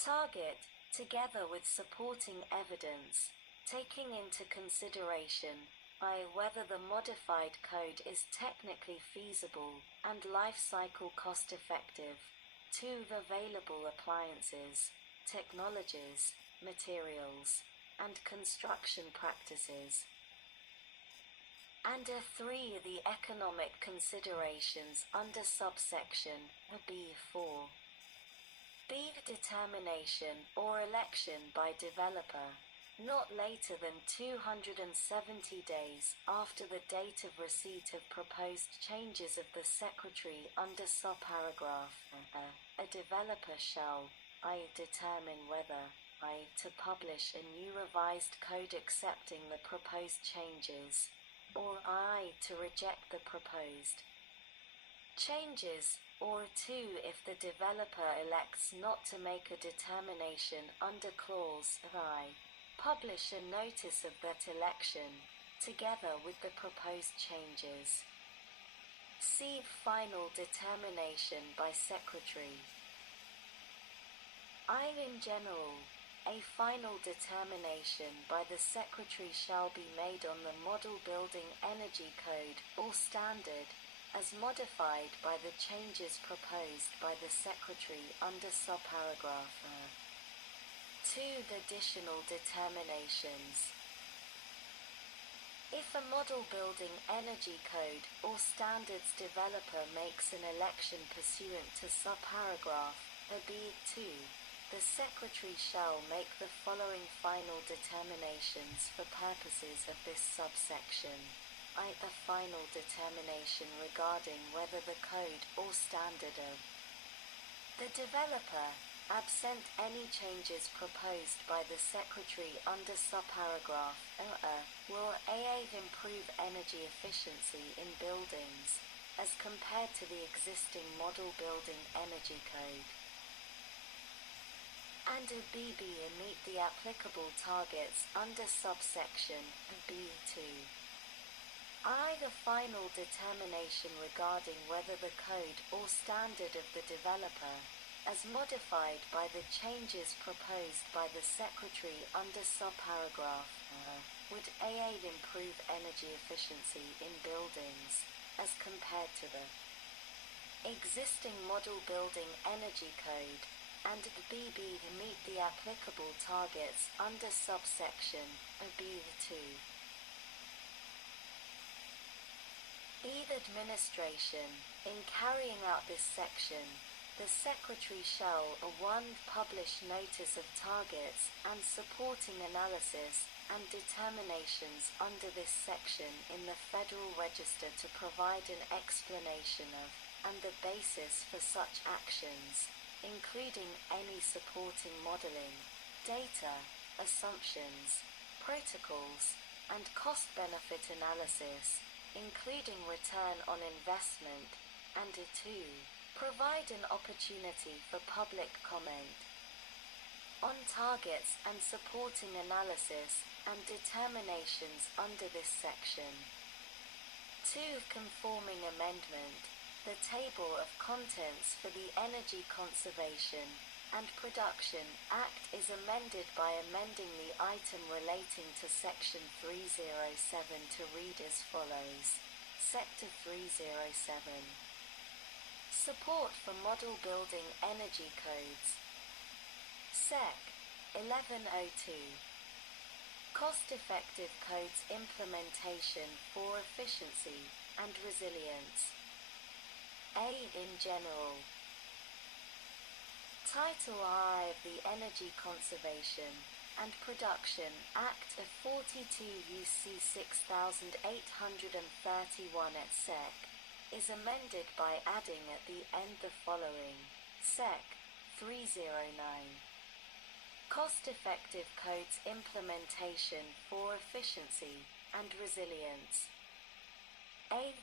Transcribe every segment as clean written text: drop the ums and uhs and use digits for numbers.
Target, together with supporting evidence, taking into consideration whether the modified code is technically feasible and life cycle cost-effective, 2. Available appliances, technologies, materials, and construction practices. And 3. The economic considerations under subsection B4. B. Determination or election by developer, not later than 270 days after the date of receipt of proposed changes of the Secretary under subparagraph A developer shall determine whether to publish a new revised code accepting the proposed changes, or to reject the proposed changes, or 2. If the developer elects not to make a determination under clause I, publish a notice of that election, together with the proposed changes. See final determination by Secretary. In general, a final determination by the Secretary shall be made on the Model Building Energy Code or Standard, as modified by the changes proposed by the Secretary under subparagraph 2. The additional determinations. If a model building energy code or standards developer makes an election pursuant to subparagraph B2, the Secretary shall make the following final determinations for purposes of this subsection. A final determination regarding whether the code or standard of the developer, absent any changes proposed by the Secretary under subparagraph will improve energy efficiency in buildings, as compared to the existing Model Building Energy Code. And BB meet the applicable targets under subsection B2. The final determination regarding whether the code or standard of the developer, as modified by the changes proposed by the Secretary under subparagraph would improve energy efficiency in buildings, as compared to the existing Model Building Energy Code, and BB meet the applicable targets under subsection B2. Administration. In carrying out this section, the Secretary shall 1. Publish notice of targets and supporting analysis and determinations under this section in the Federal Register to provide an explanation of, and the basis for such actions, including any supporting modeling, data, assumptions, protocols, and cost-benefit analysis, including return on investment, and 2. Provide an opportunity for public comment on targets and supporting analysis and determinations under this section. 2. Conforming amendment. The table of contents for the Energy Conservation and Production Act is amended by amending the item relating to Section 307 to read as follows. Sector 307. Support for Model Building Energy Codes. Sec. 1102. Cost-effective codes implementation for efficiency and resilience. In general. Title I of the Energy Conservation and Production Act of 42 UC 6831 et seq. is amended by adding at the end the following. Sec. 309. Cost-effective codes implementation for efficiency and resilience.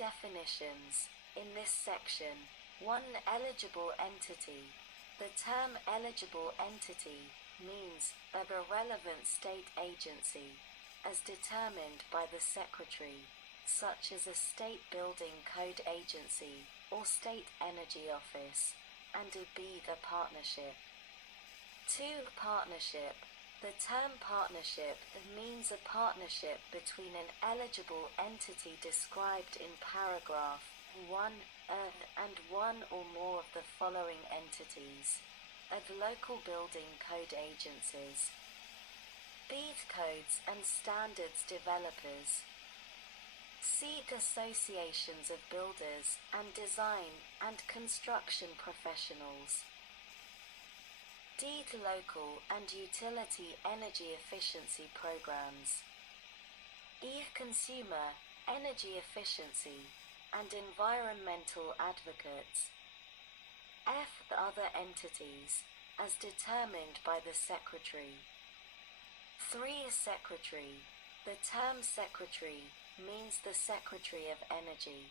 Definitions. In this section, 1. Eligible entity. The term eligible entity means a relevant state agency, as determined by the Secretary, such as a state building code agency or state energy office, and B. The partnership. 2. Partnership. The term partnership means a partnership between an eligible entity described in paragraph 1 and one or more of the following entities of local building code agencies, BEAD codes and standards developers, SEED associations of builders and design and construction professionals, DEED local and utility energy efficiency programs, consumer, energy efficiency, and environmental advocates, other entities, as determined by the Secretary. 3. Secretary. The term Secretary means the Secretary of Energy.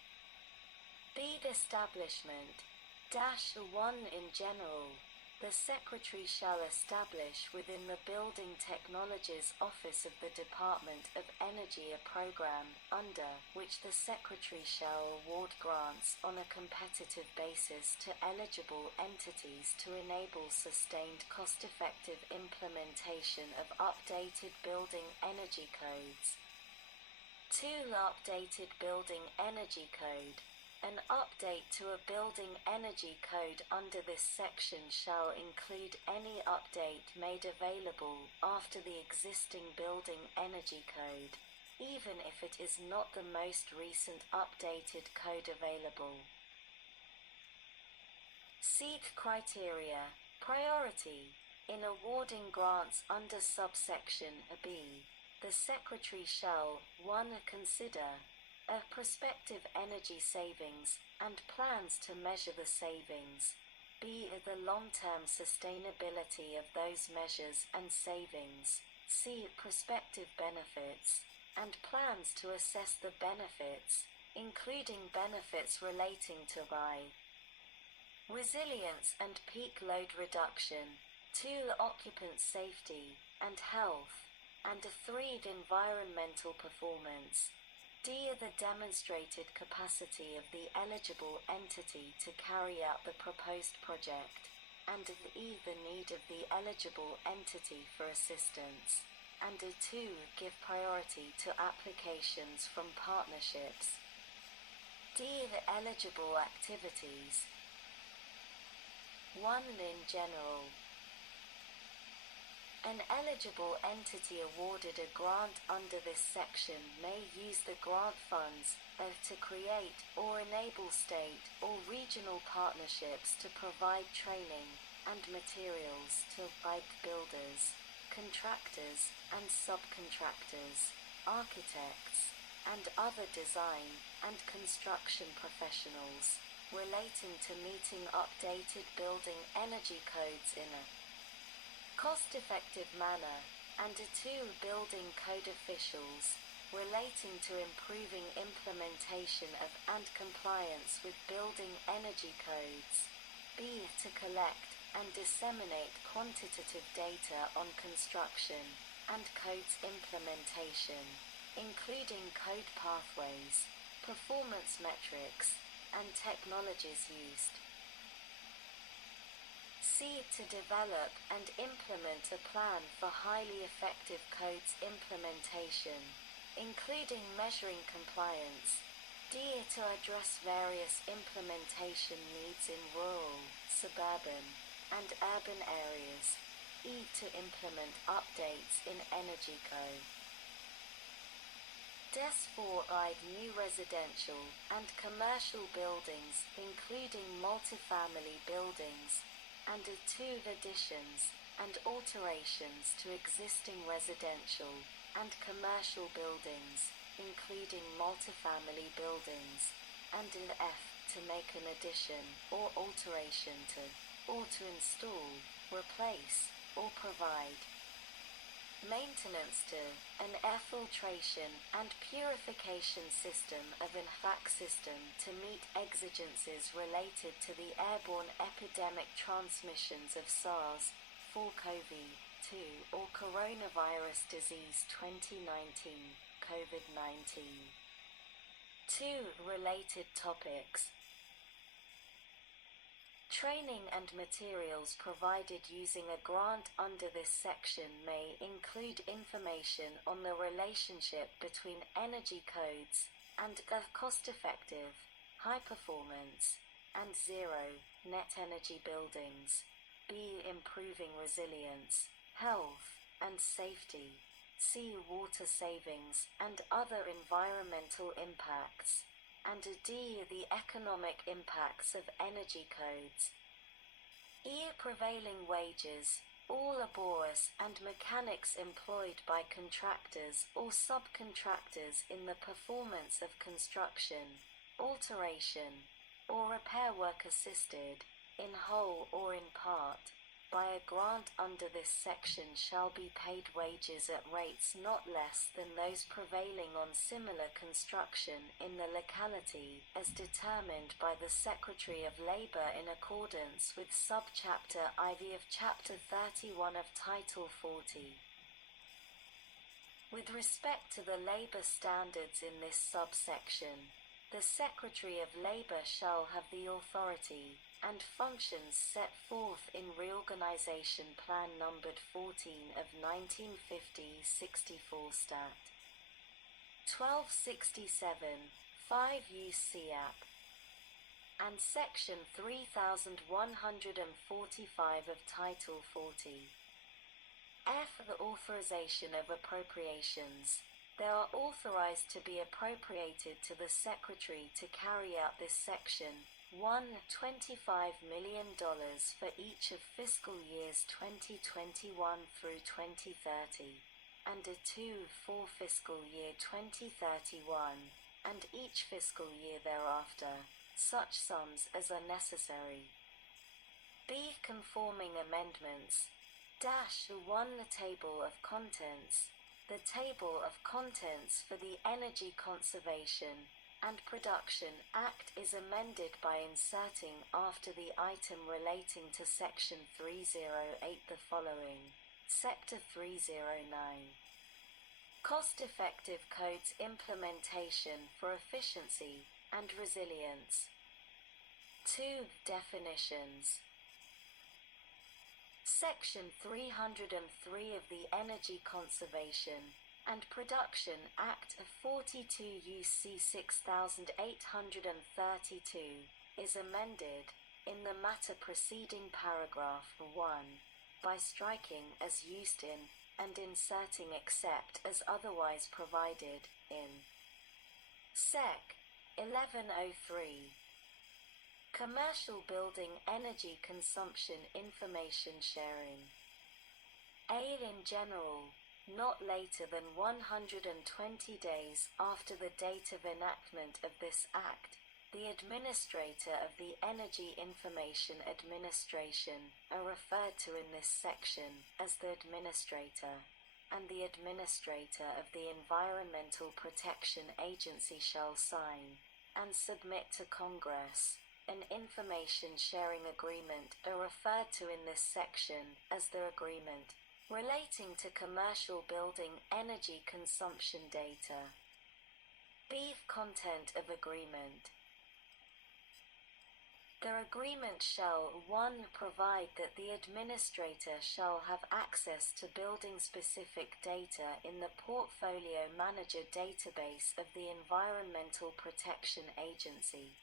BEAD establishment. 1. In general, the Secretary shall establish within the Building Technologies Office of the Department of Energy a program, under which the Secretary shall award grants on a competitive basis to eligible entities to enable sustained cost-effective implementation of updated building energy codes. 2. Updated Building Energy Code. An update to a building energy code under this section shall include any update made available after the existing building energy code, even if it is not the most recent updated code available. SEED criteria. Priority. In awarding grants under subsection B, the Secretary shall 1. Consider prospective energy savings, and plans to measure the savings, b. the long-term sustainability of those measures and savings, c. prospective benefits, and plans to assess the benefits, including benefits relating to resilience and peak load reduction, 2. Occupant safety and health, and 3. Environmental performance. D. The demonstrated capacity of the eligible entity to carry out the proposed project, and E. The need of the eligible entity for assistance, and 2. Give priority to applications from partnerships. D. The eligible activities. 1. In general, an eligible entity awarded a grant under this section may use the grant funds to create or enable state or regional partnerships to provide training and materials to builders, contractors and subcontractors, architects, and other design and construction professionals relating to meeting updated building energy codes in a cost-effective manner, and 2. Building code officials relating to improving implementation of and compliance with building energy codes, b. to collect and disseminate quantitative data on construction and codes implementation, including code pathways, performance metrics, and technologies used. C. To develop and implement a plan for highly effective codes implementation, including measuring compliance. D. To address various implementation needs in rural, suburban, and urban areas. E. To implement updates in Energy Code. DES4 new residential and commercial buildings, including multifamily buildings, and 2. Additions and alterations to existing residential and commercial buildings, including multifamily buildings, and F. To make an addition or alteration to, or to install, replace, or provide maintenance to an air filtration and purification system of an HVAC system to meet exigencies related to the airborne epidemic transmissions of SARS-CoV-2 or coronavirus disease 2019, COVID-19. 2. Related topics. Training and materials provided using a grant under this section may include information on the relationship between energy codes and cost-effective, high-performance, and zero net energy buildings. B. Improving resilience, health, and safety. C. Water savings and other environmental impacts. And D. The economic impacts of energy codes. E. Prevailing wages. All laborers and mechanics employed by contractors or subcontractors in the performance of construction, alteration, or repair work assisted, in whole or in part, by a grant under this section shall be paid wages at rates not less than those prevailing on similar construction in the locality as determined by the Secretary of Labour in accordance with Subchapter IV of Chapter 31 of Title 40. With respect to the labour standards in this subsection, the Secretary of Labour shall have the authority and functions set forth in Reorganisation Plan numbered 14 of 1950-64 Stat. 1267, 5 Use SEAP, and Section 3145 of Title 40. F. The authorization of appropriations. They are authorized to be appropriated to the Secretary to carry out this section. 1. $25 million for each of fiscal years 2021 through 2030, and a 2 for fiscal year 2031, and each fiscal year thereafter, such sums as are necessary. B. Conforming amendments. Dash 1. The table of contents. The table of contents for the Energy Conservation and Production Act is amended by inserting after the item relating to Section 308 the following. Sector 309. Cost-effective codes implementation for efficiency and resilience. 2. Definitions. Section 303 of the Energy Conservation and Production Act of 42 UC 6832 is amended, in the matter preceding paragraph 1, by striking as used in and inserting except as otherwise provided in Sec. 1103. Commercial Building Energy Consumption Information Sharing. A. In general, not later than 120 days after the date of enactment of this Act, the Administrator of the Energy Information Administration are referred to in this section as the Administrator, and the Administrator of the Environmental Protection Agency shall sign and submit to Congress an information sharing agreement are referred to in this section as the agreement relating to commercial building energy consumption data. B. Content of agreement. The agreement shall 1. Provide that the administrator shall have access to building-specific data in the Portfolio Manager database of the Environmental Protection Agency.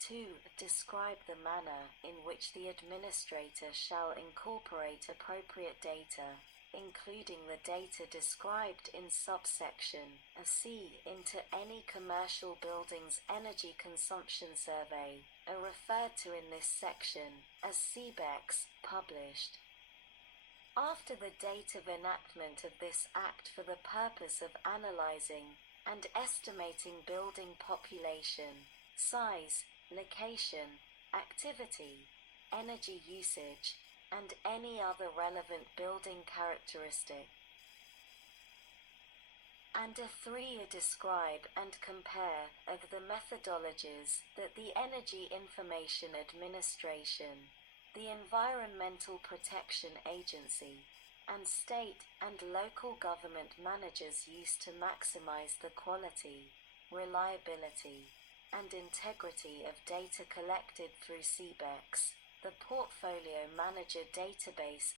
2. Describe the manner in which the administrator shall incorporate appropriate data, including the data described in subsection C into any commercial building's energy consumption survey, are referred to in this section as CBECS, published after the date of enactment of this Act for the purpose of analyzing and estimating building population, size, location, activity, energy usage, and any other relevant building characteristic. And 3. Describe and compare of the methodologies that the Energy Information Administration, the Environmental Protection Agency, and state and local government managers use to maximize the quality, reliability, and integrity of data collected through CBECS, The Portfolio Manager database